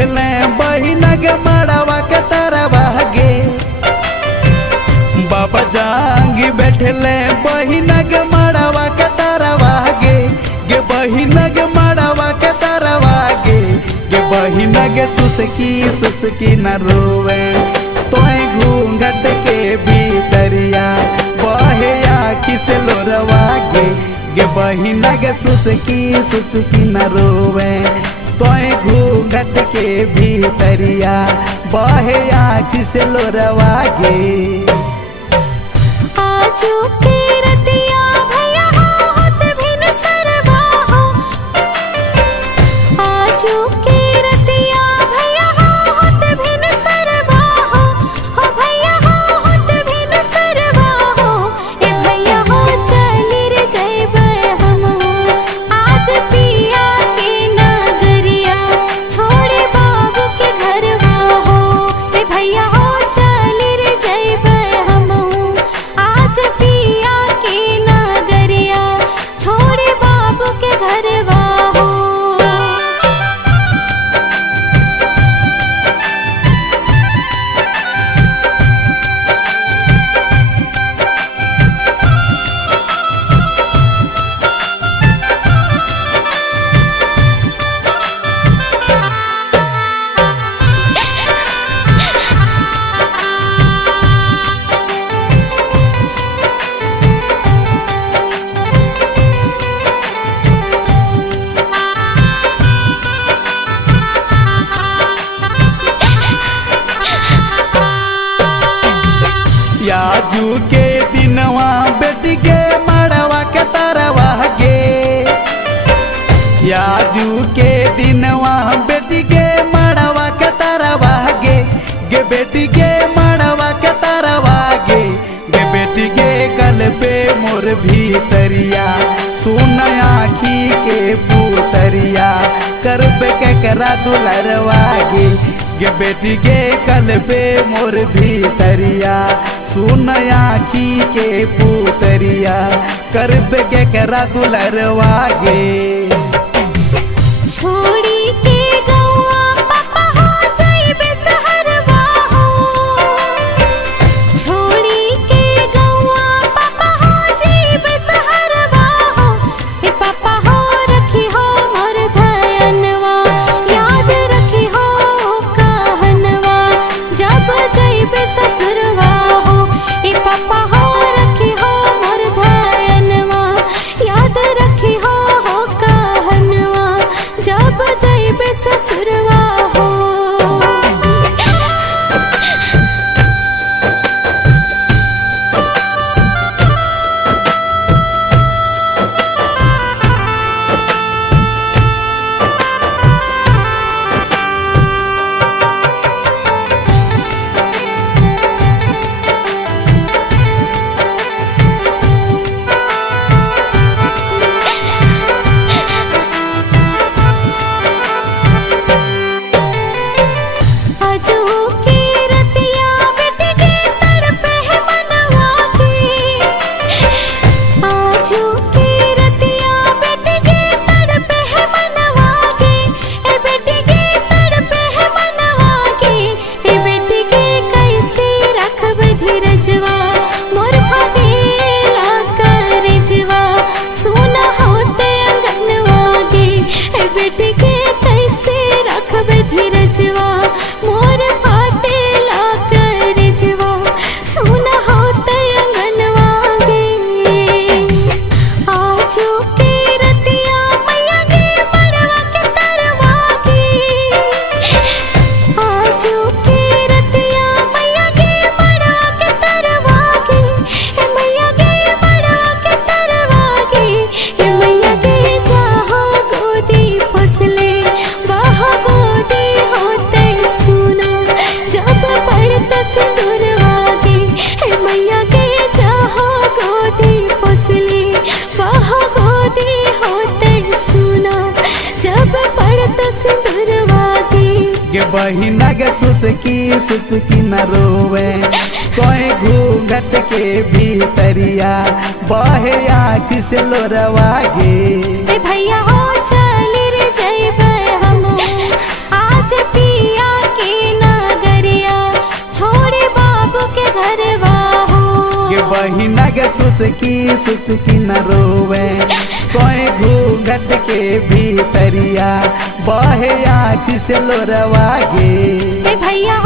बैठले बहिना के मड़वा के तरवा गे। बाबा जांगी बैठले बहिना के मड़वा के तरवा गे। गे बहिना के मड़वा के तरवा गे। गे बहिना के सुसकी सुसकी न रोवे तोहे घूंघट के भीतरिया बहे आँखी से लोरवा गे। गे बहिना के सुसकी सुसकी न रोवे तोहे घूंघट के भीतरिया बहे आँखी से लोरवा गे। आजू के रतिया भैया होत भिन सरवा हो। आजू के रतिया भैया होत भिन सरवा हो। हो भैया होत भिन सरवा हो। ए भैया हो चली रे जइबे हम आज पिया के नगरिया छोड़े बाबू के घरवा हो। ए भैया हो चली रे जइबे हम आज पिया के नगरिया छोड़े बाबू के घरवा हो। याजू के दिनवा बेटी के मड़वा के तरवा गे। याजू के दिनवा बेटी के मड़वा के तरवा गे। गे बेटी के मड़वा के तरवा गे। गे बेटी के कल पे मोर भीतरिया सुन आँखी के पुतरिया करबे के करा दुलरवा गे। गे बेटी के कल पे मोर भीतरिया सुन आँखी के पुतरिया करबे के करा दुलरवा गे। छोड़ी के गौआ पापा हो जइबे सहरवा हो। छोड़ी के गौआ पापा हो जइबे सहरवा हो। ए पापा हो रखी हो मोर धयनवा याद रखी हो कहनवा जब जइबे ससुरवा हो। ए पापा हो रखी हो मोर धयनवा याद रखी हो कहनवा जब जइबे ससुरवा हो। मोर फाटेला करजवा सुना होते अंगनवा गे। आजू के रतिया मैया गे मड़वा के तरवा गे। आजू के रतिया मैया गे मड़वा के तरवा गे। ए मैया गे मड़वा के तरवा गे। ए मैया गे जाहो गोदी फसले वाह गोदी होते सुना जब पड़त सिंदूरवा गे। ए मैया गे जाहो गोदी फसले वाह गोदी होते सुना जब पड़त सिंदूरवा गे। गे बहिना के सुसकी सुसकी न रोवे तोहे घूंघट के भीतरिया बहे आँखी से लोरवा गे। ए भैया हो चली रे जइबे हम आज पी बहिना के सुसकी न रोवे कोई घूंघट के भीतरिया बहे आँख से लोरवा गे भैया